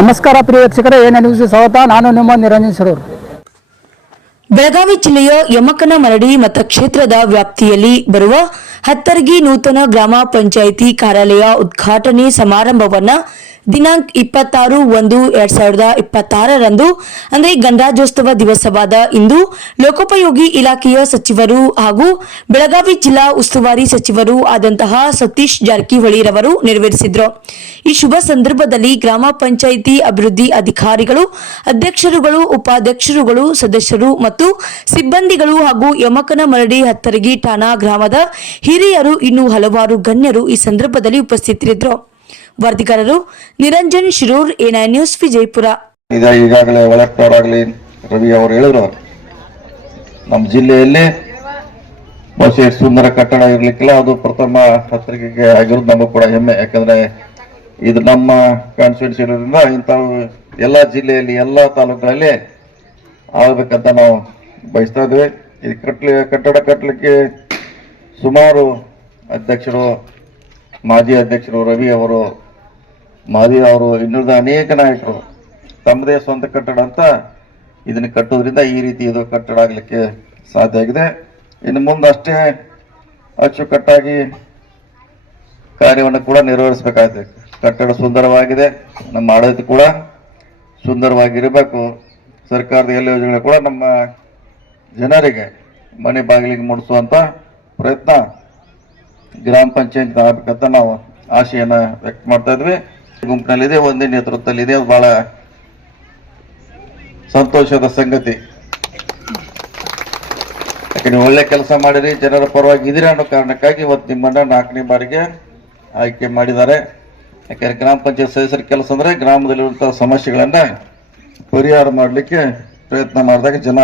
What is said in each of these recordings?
ನಮಸ್ಕಾರ ಪ್ರಿಯ ವೀಕ್ಷಕರೇ, ಏನೇ ನ್ಯೂಸ್ ಸ್ವಾಗತ. ನಾನು ನಿಮ್ಮ ನಿರಂಜನ್ ಸರೂರ್. ಬೆಳಗಾವಿ ಜಿಲ್ಲೆಯ ಯಮಕನಮರಡಿ ಮತಕ್ಷೇತ್ರದ ವ್ಯಾಪ್ತಿಯಲ್ಲಿ ಬರುವ ಹತ್ತರ್ಗಿ ನೂತನ ಗ್ರಾಮ ಪಂಚಾಯಿತಿ ಕಾರ್ಯಾಲಯ ಉದ್ಘಾಟನೆ ಸಮಾರಂಭವನ್ನು ದಿನಾಂಕ 26/1/2026 ಅಂದರೆ ಗಣರಾಜ್ಯೋತ್ಸವ ದಿವಸವಾದ ಇಂದು ಲೋಕೋಪಯೋಗಿ ಇಲಾಖೆಯ ಸಚಿವರು ಹಾಗೂ ಬೆಳಗಾವಿ ಜಿಲ್ಲಾ ಉಸ್ತುವಾರಿ ಸಚಿವರು ಆದಂತಹ ಸತೀಶ್ ಜಾರಕಿಹೊಳಿ ರವರು ನೆರವೇರಿಸಿದರು. ಈ ಶುಭ ಸಂದರ್ಭದಲ್ಲಿ ಗ್ರಾಮ ಪಂಚಾಯಿತಿ ಅಭಿವೃದ್ಧಿ ಅಧಿಕಾರಿಗಳು, ಅಧ್ಯಕ್ಷರುಗಳು, ಉಪಾಧ್ಯಕ್ಷರುಗಳು, ಸದಸ್ಯರು ಮತ್ತು ಸಿಬ್ಬಂದಿಗಳು ಹಾಗೂ ಯಮಕನಮರಡಿ ಹತ್ತರ್ಗಿ ಠಾಣಾ ಗ್ರಾಮದ ಹಿರಿಯರು ಇನ್ನೂ ಹಲವಾರು ಗಣ್ಯರು ಈ ಸಂದರ್ಭದಲ್ಲಿ ಉಪಸ್ಥಿತರಿದ್ದರು. ವರದಿಗಾರರು ನಿರಂಜನ್ ಶಿರೂರ್, A9 ನ್ಯೂಸ್, ವಿಜಯಪುರ. ಈಗಾಗಲೇ ಒಳಕ್ಟೋರಾಗಲಿ ರವಿ ಅವರು ಹೇಳಿದ್ರು, ನಮ್ಮ ಜಿಲ್ಲೆಯಲ್ಲಿ ಬಹುಶಃ ಸುಂದರ ಕಟ್ಟಡ ಇರ್ಲಿಕ್ಕಿಲ್ಲ. ಅದು ಪ್ರಥಮ ಹತ್ತರ್ಗಿಗೆ ಆಗಿರೋದು ನಮಗೂ ಕೂಡ ಹೆಮ್ಮೆ. ಯಾಕಂದ್ರೆ ಇದು ನಮ್ಮ ಕಾನ್ಸ್ಟಿಟ್ಯೂನ್ಸಿ ಇರೋದ್ರಿಂದ ಇಂಥವು ಎಲ್ಲ ಜಿಲ್ಲೆಯಲ್ಲಿ ಎಲ್ಲ ತಾಲೂಕಲ್ಲಿ ಆಗಬೇಕಂತ ನಾವು ಬಯಸ್ತಾ ಇದ್ವಿ. ಇದು ಕಟ್ಟಡ ಕಟ್ಟಲಿಕ್ಕೆ ಸುಮಾರು ಅಧ್ಯಕ್ಷರು, ಮಾಜಿ ಅಧ್ಯಕ್ಷರು ರವಿ ಅವರು, ಮಾದಿ ಅವರು, ಇನ್ನುಳಿದ ಅನೇಕ ನಾಯಕರು ತಮ್ಮದೇ ಸ್ವಂತ ಕಟ್ಟಡ ಅಂತ ಇದನ್ನ ಕಟ್ಟೋದ್ರಿಂದ ಈ ರೀತಿ ಇದು ಕಟ್ಟಡ ಆಗಲಿಕ್ಕೆ ಸಾಧ್ಯ ಆಗಿದೆ. ಇನ್ನು ಮುಂದೆ ಅಷ್ಟೇ ಅಚ್ಚುಕಟ್ಟಾಗಿ ಕಾರ್ಯವನ್ನು ಕೂಡ ನಿರ್ವಹಿಸಬೇಕಾಗಿದೆ. ಕಟ್ಟಡ ಸುಂದರವಾಗಿದೆ, ನಮ್ಮ ಆಡಳಿತ ಕೂಡ ಸುಂದರವಾಗಿರಬೇಕು. ಸರ್ಕಾರದ ಎಲ್ಲ ಯೋಜನೆಗಳು ಕೂಡ ನಮ್ಮ ಜನರಿಗೆ ಮನೆ ಬಾಗಿಲಿಗೆ ಮುಡಿಸುವಂತ ಪ್ರಯತ್ನ ಗ್ರಾಮ ಪಂಚಾಯತ್ ಆಗಬೇಕಂತ ನಾವು ಆಶೆಯನ್ನ ವ್ಯಕ್ತ ಮಾಡ್ತಾ ಇದ್ವಿ. ಗುಂಪಿನಲ್ಲಿದೆ, ಒಂದೇ ನೇತೃತ್ವದಲ್ಲಿದೆ. ಅದು ಬಹಳ ಸಂತೋಷದ ಸಂಗತಿ. ಯಾಕಂದ್ರೆ ಒಳ್ಳೆ ಕೆಲಸ ಮಾಡಿರಿ, ಜನರ ಪರವಾಗಿ ಇದೀರ ಅನ್ನೋ ಕಾರಣಕ್ಕಾಗಿ ಇವತ್ತು ನಿಮ್ಮನ್ನ 4ನೇ ಬಾರಿಗೆ ಆಯ್ಕೆ ಮಾಡಿದ್ದಾರೆ. ಯಾಕಂದ್ರೆ ಗ್ರಾಮ ಪಂಚಾಯತ್ ಸದಸ್ಯರ ಕೆಲಸ ಅಂದ್ರೆ ಗ್ರಾಮದಲ್ಲಿರುವಂತಹ ಸಮಸ್ಯೆಗಳನ್ನ ಪರಿಹಾರ ಮಾಡಲಿಕ್ಕೆ ಪ್ರಯತ್ನ ಮಾಡಿದಾಗ ಜನ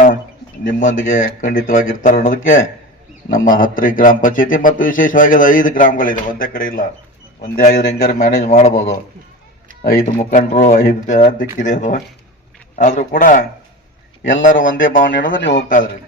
ನಿಮ್ಮೊಂದಿಗೆ ಖಂಡಿತವಾಗಿರ್ತಾರೆ ಅನ್ನೋದಕ್ಕೆ ನಮ್ಮ ಹತ್ತರ್ಗಿ ಗ್ರಾಮ ಪಂಚಾಯತಿ ಮತ್ತು ವಿಶೇಷವಾಗಿ 5 ಗ್ರಾಮಗಳಿದೆ, ಒಂದೇ ಕಡೆ ಇಲ್ಲ. ಒಂದೇ ಆಗಿದ್ರೆ ಹೆಂಗಾರು ಮ್ಯಾನೇಜ್ ಮಾಡಬಹುದು. 5 ಮುಖಂಡರು, 5 ದಿಕ್ಕಿದೆ ಅದು. ಆದ್ರೂ ಕೂಡ ಎಲ್ಲರೂ ಒಂದೇ ಭಾವನೆ ಅನ್ನೋದು ನೀವು ಹೋಗ್ತಾ ಇದ್ರಿ.